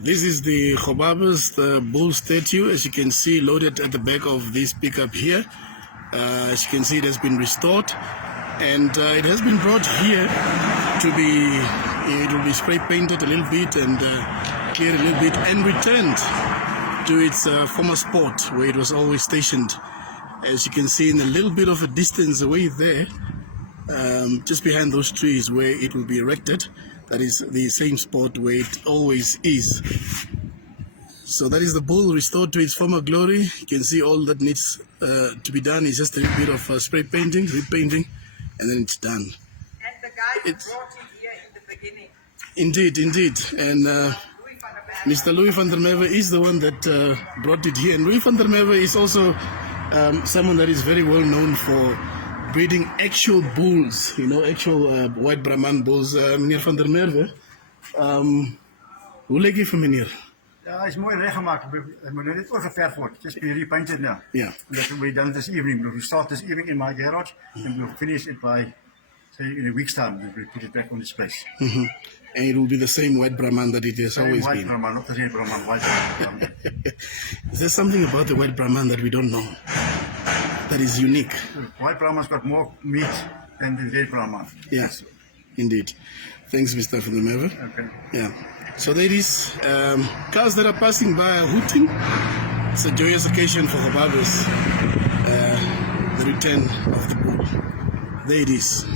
This is the Gobabis, the bull statue, as you can see, loaded at the back of this pickup here. As you can see, it has been restored, and it has been brought here to be, it will be spray painted a little bit and cleared a little bit and returned to its former spot where it was always stationed. As you can see, in a little bit of a distance away there, just behind those trees where it will be erected, that is the same spot where it always is. So that is the bull restored to its former glory. You can see all that needs to be done is just a little bit of spray painting, repainting, and then it's done. And the guy who brought it here in the beginning. Indeed. And Mr. Louis van der Merwe is the one that brought it here. And Louis van der Merwe is also someone that is very well known for breeding actual bulls, actual white Brahman bulls. Meneer van der Merwe, hoe leek je van meneer? Ja, hij is mooi weggemaakt. Het moet net overgeverfd worden. Just be repainted now. Yeah. That will be done this evening. We start this evening in my garage and we'll finish it by, say, in a week's time. We'll put it back on its place. And it will be the same white Brahman that it has always white been. Brahman, not the red Brahman, white Brahman. Is there something about the white Brahman that we don't know that is unique? White Brahman's got more meat than the red Brahman. Yes, indeed. Thanks, Mr. van der Merwe. Okay. Yeah. So there is cars that are passing by are hooting. It's a joyous occasion for Gobabis, the return of the bull. There it is.